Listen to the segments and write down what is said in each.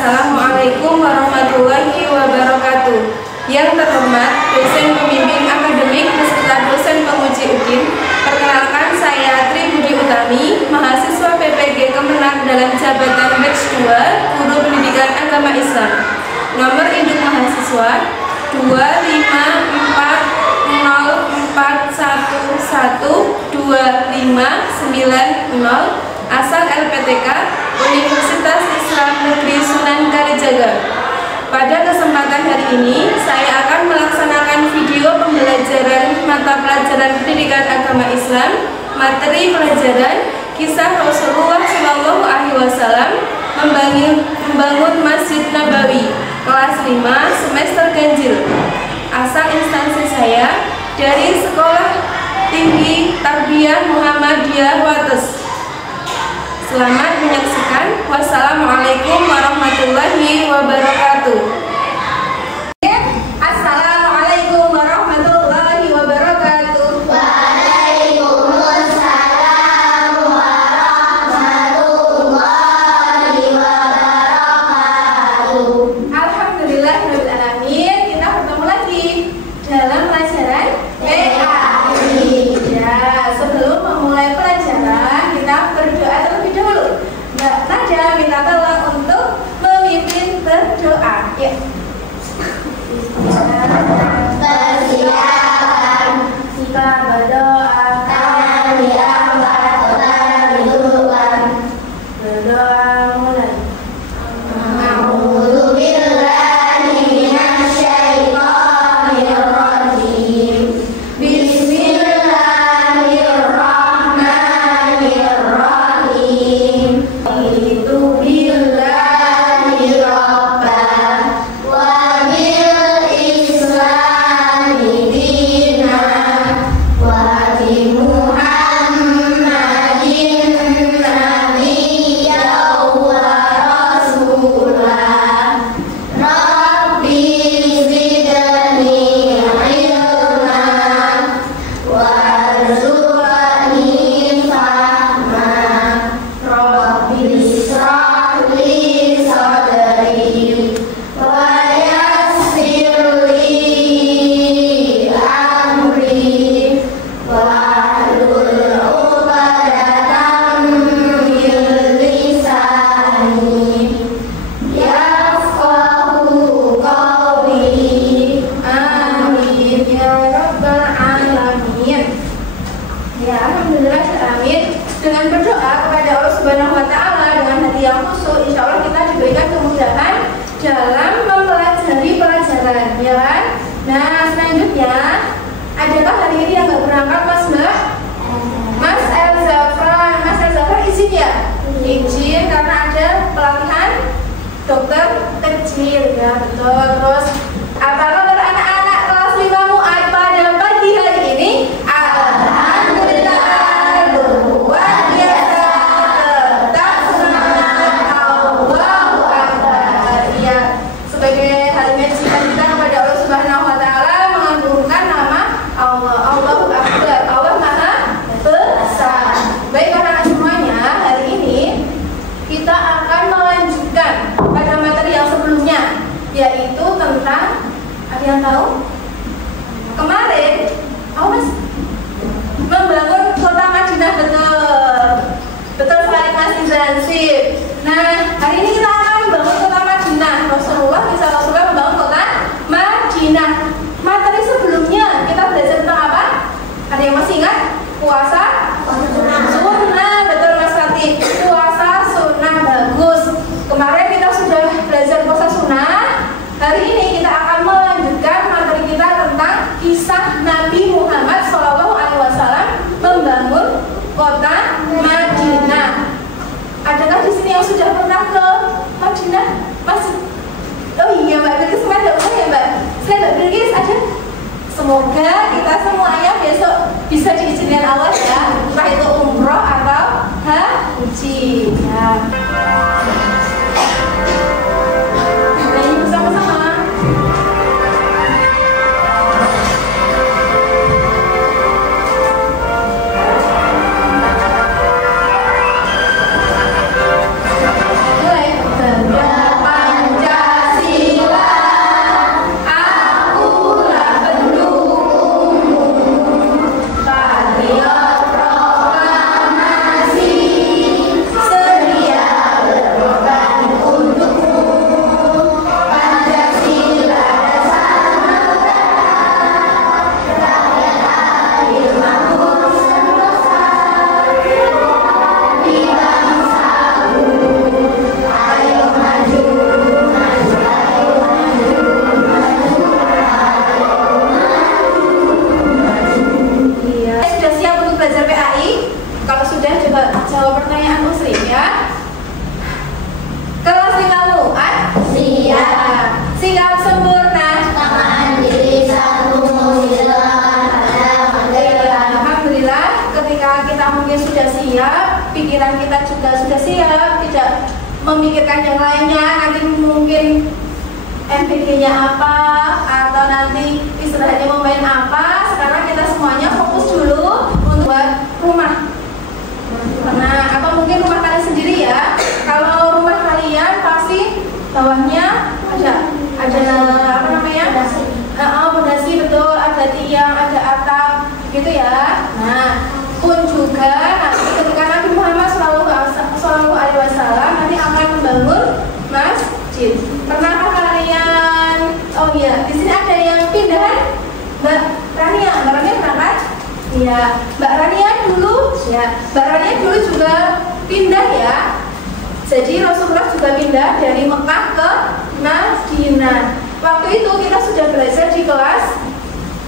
Assalamualaikum warahmatullahi wabarakatuh. Yang terhormat dosen pembimbing akademik beserta dosen penguji UKIM, perkenalkan saya Tri Budi Utami, mahasiswa PPG Kemenak dalam jabatan Batch 2, Guru Pendidikan Agama Islam. Nomor induk mahasiswa 25404112590, asal LPTK Universitas Islam Negeri Sunan Kalijaga. Pada kesempatan hari ini, saya akan melaksanakan video pembelajaran mata pelajaran pendidikan agama Islam, materi pelajaran kisah Rasulullah SAW membangun Masjid Nabawi, kelas 5 semester ganjil. Asal instansi saya dari Sekolah Tinggi Tarbiyah Muhammadiyah Wates. Selamat menyaksikan. Wassalamualaikum warahmatullahi wabarakatuh. Assalamualaikum warahmatullahi wabarakatuh. Waalaikumsalam warahmatullahi wabarakatuh. Alhamdulillahirabbil alamin. Kita bertemu lagi dalam pelajaran PAI. Ya, sebelum memulai pelajaran, kita berdoa terlebih dahulu. Mbak Nadia minta tolong untuk memimpin berdoa. Ya. Persilakan Kita berdoa. kami akan melanjutkan. Berdoa mulai. A'udzu billahi minasyaitonir rajim. Bismillahirrahmanirrahim. Itu billahi rabban wa bil islami dinan wa bi Muhammadin nabiyyan wa rasulah. Rabbi zidni ilman warzuqni fahman. Rabbi ishrah li sadri wa yassir li amri wahlul 'uqdatam min lisani yafqahu qawli. Amin ya rabbal alamin. Ya, alhamdulillah, amin. Dengan berdoa kepada Allah Subhanahu wa taala dengan hati yang khusyuk, insya Allah kita diberikan kemudahan dalam mempelajari pelajaran, ya kan? Nah, selanjutnya, adakah hari ini yang nggak berangkat, Mas Mbak? Mas Elzafran izin ya? Izin karena ada pelatihan dokter kecil, ya betul. Terus apa kabar anak-anak kelas 5 Mu'ad pada pagi hari ini? Alhamdulillah, luar biasa, tetap semangat, Allahu Akbar. Ya, sebagai hal kewajiban kita kepada Allah Subhanahu wa taala mengagungkan nama Allah. Allahu Akbar, Allah Maha Besar. Baik anak-anak semuanya, hari ini kita akan melanjutkan pada materi yang sebelumnya, yaitu tentang, ada yang tahu? Kemarin, Mas, membangun kota Madinah, betul sekali Mas Indra-Sip. Nah, hari ini kita akan membangun kota Madinah. Rasulullah membangun kota Madinah. Materi sebelumnya kita belajar tentang apa? Ada yang masih ingat? Puasa sunnah, betul Mas Fatih. Puasa sunnah, bagus. Kemarin kita sudah belajar puasa sunnah. Hari ini kita akan melanjutkan materi kita tentang kisah Nabi Muhammad SAW membangun kota Madinah. Adakah di sini yang sudah pernah ke Madinah? Masih? Oh iya Mbak Bilkis, ada ya Mbak? Selain Mbak Bilkis ada? Semoga kita semuanya besok bisa diizinkan Allah ya, entah itu umroh atau haji. Ya. Nah, bersama-sama. Mulai. sini ya. Kelas 5-mu Siap. Sikap sempurna. Mandiri santun Alhamdulillah, ketika kita mungkin sudah siap, pikiran kita juga sudah siap, tidak memikirkan yang lainnya, nanti mungkin MPG-nya apa, atau nanti istilahnya mau main apa. Sekarang kita semuanya fokus dulu untuk buat rumah. Nah, atau mungkin rumah kalian sendiri ya. Kalau rumah kalian pasti bawahnya ada apa namanya? Fondasi, betul, ada tiang, ada atap, gitu ya. Nah, pun juga nanti ketika Nabi Muhammad Shallallahu Alaihi Wasallam nanti akan membangun masjid. Pernahkah kalian? Oh iya, di sini ada yang pindahan, Mbak Rania berangkat? Iya, Mbak Rania dulu, ya. Mbak Rania dulu juga pindah ya. Jadi Rasulullah juga pindah dari Mekah ke Madinah. Waktu itu kita sudah belajar di kelas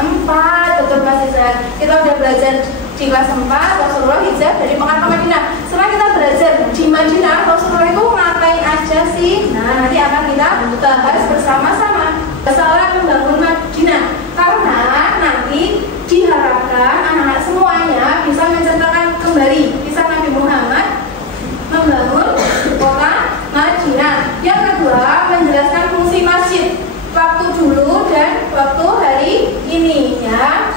4, betul Mas Izan. Kita sudah belajar di kelas 4, Rasulullah hijrah dari Mekah ke Madinah. Setelah kita belajar di Madinah, Rasulullah itu ngapain aja sih? Nah, nanti akan kita bahas bersama-sama. Masalah membangun Madinah. Karena nanti diharapkan anak-anak semuanya bisa menceritakan kembali kisah Nabi Muhammad membangun kota Madinah. Yang kedua, menjelaskan fungsi masjid waktu dulu dan waktu hari ini ya.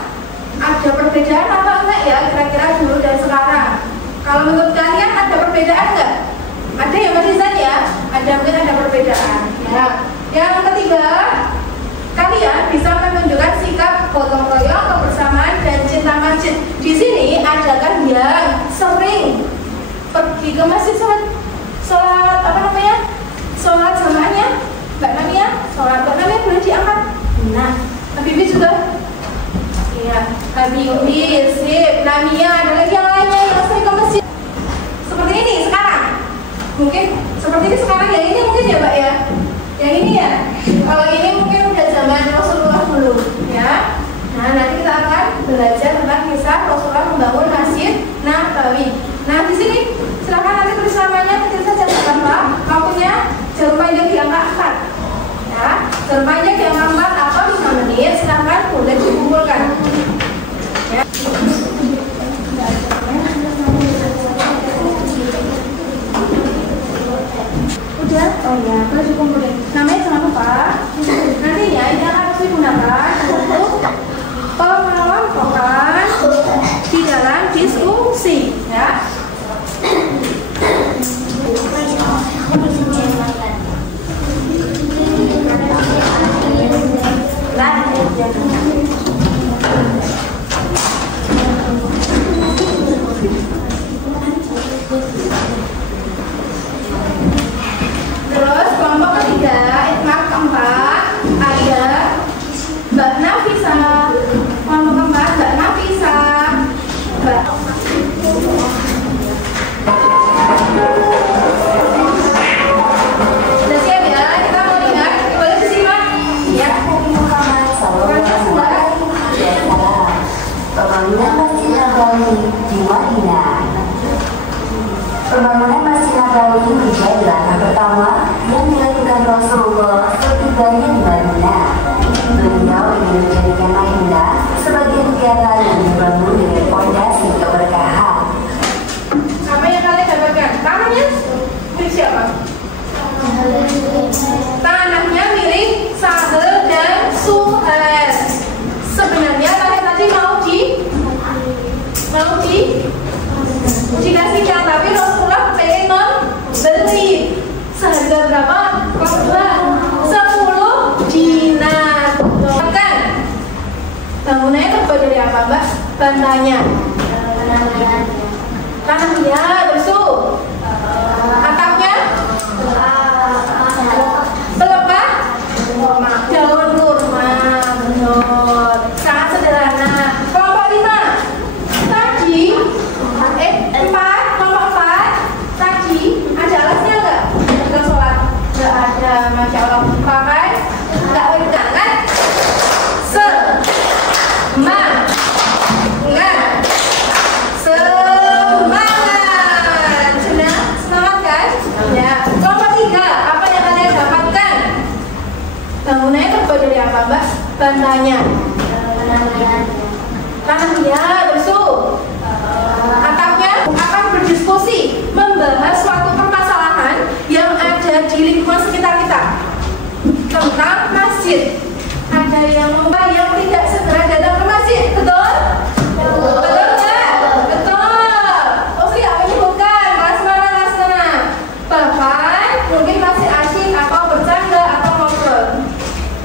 Ada perbedaan apa enggak ya kira-kira dulu dan sekarang? Kalau menurut kalian ada perbedaan enggak? Ada ya Mas Izan ya? Mungkin ada perbedaan ya. Yang ketiga, kalian bisa menunjukkan sikap gotong royong, kebersamaan dan cinta masjid. Di sini adakah yang sering pergi ke masjid sholat apa namanya? Sholat jamaahnya? Mbak Namia, sholat Mbak Namia boleh diangkat. Nah, Habibi juga. Iya, Habibi, Sip, Namia, ada lagi yang lainnya yang sering ke masjid. Seperti ini sekarang. Mungkin seperti ini sekarang, yang ini mungkin ya Mbak ya. Yang ini ya. Kalau ini mungkin udah zaman Rasulullah dulu, ya. Nah, nanti kita akan belajar tentang kisah Rasulullah membangun Masjid Nabawi. Nah, di sini silakan nanti bersamanya kecil saja Pak. Waktunya jarum panjang di angka 4. Ya, jarum panjang di angka 4 atau 5 menit, silakan boleh dikumpulkan. Ya. Udah? Oh ya, boleh dikumpulin. Namanya jangan lupa. Nantinya ini akan digunakan untuk pengelompokan di dalam diskusi, ya. Terus kelompok ketiga, itmaf keempat ada Mbak Nafisa. Kelompok keempat Mbak Nafisa. Sudah siap ya? Kita mau lihat. Boleh disimak? Ya. Pembangunan Masjid Nabawi di Madinah. Pembangunan Masjid Nabawi menjadi langkah pertama yang dilakukan Rasulullah setibanya di Madinah. Beliau ingin menjadikan Madinah sebagai negara yang dibangun dengan fondasi keberkahan. Apa yang kalian dapatkan? Tanahnya milik siapa? Tanahnya milik Sahel dan Suhail. Sebenarnya kalian tadi mau dikasihkan, tapi Rasulullah pengen membeli. Seharga berapa? Kalau 10 dinar. Kan? Bangunannya terbuat dari apa, Mbak? Bantanya. Tanahnya bersih. Atapnya? Pelepah? Daun kurma. Benar. Sangat sederhana. Kelompok 5 tadi 4, kelompok 4 tadi ada alasnya enggak? Untuk sholat? Enggak ada, Masya Allah. Pakai? Enggak jangan. Semangat. Bantanya. Tanah liat, bersih. Atapnya akan berdiskusi, membahas suatu permasalahan yang ada di lingkungan sekitar kita tentang masjid. Ada yang tidak segera datang ke masjid, betul? Betul nggak? Betul. Oke, apa menyebutkan kelas mana? Bahkan mungkin masih asyik atau bercanda atau ngobrol,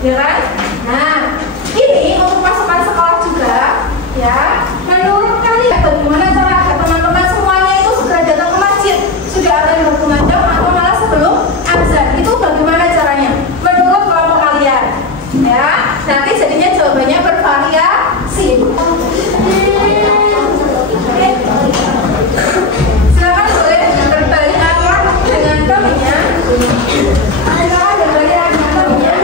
ya kan? Nah, ini untuk pasukan sekolah juga, ya. Menurut kalian bagaimana cara agar teman-teman semuanya itu segera datang ke masjid? Sudah ada yang berkumandang atau malah sebelum azan? Itu bagaimana caranya? Menurut kelompok kalian, ya. Nanti jadinya jawabannya bervariasi. Silakan boleh berbalik arah dengan kaminya. Silakan berbalik arah dengan kaminya.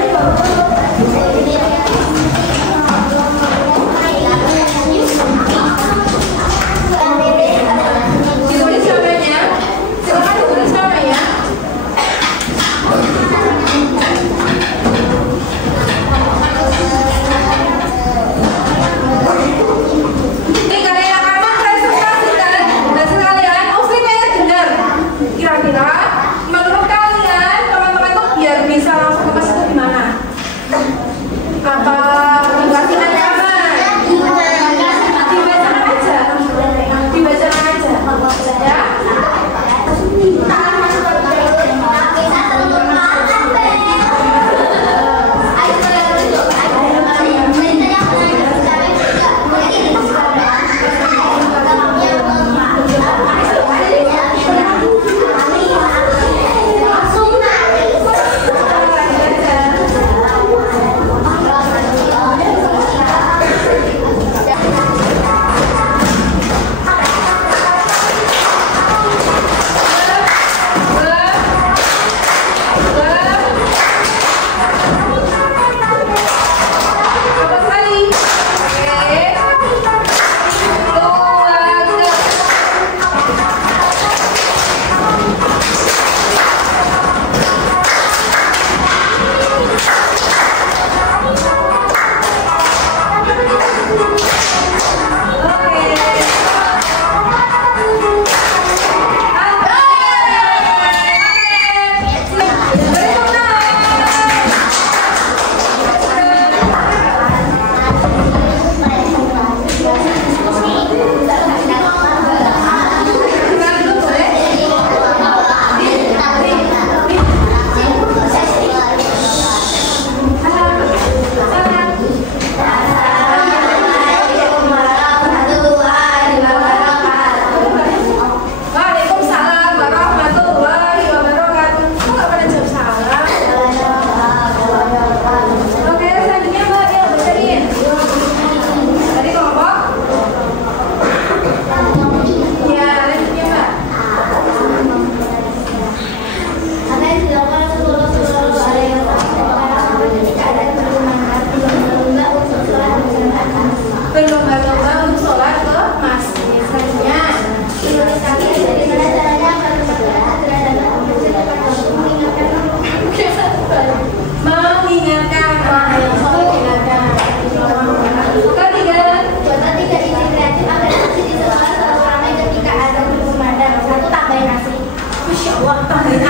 Ditulis namanya. Silakan ditulis namanya. Ini kalian akan mempresentasikan hasil kalian. Muslim yang benar. Kira-kira menurut kalian teman-teman tuh biar bisa langsung ke masjid di mana? Apa dikasih ancaman? Dibacakan aja. Dibacakan aja. Ya. Berlomba-lomba untuk sholat ke masjid. Selanjutnya, mengingatkan. Ketiga, Contoh 3 ide kreatif agar masjid di sekolah selalu ramai ketika ada berkumandang. 1, tambahin nasi. Masya Allah, tambahin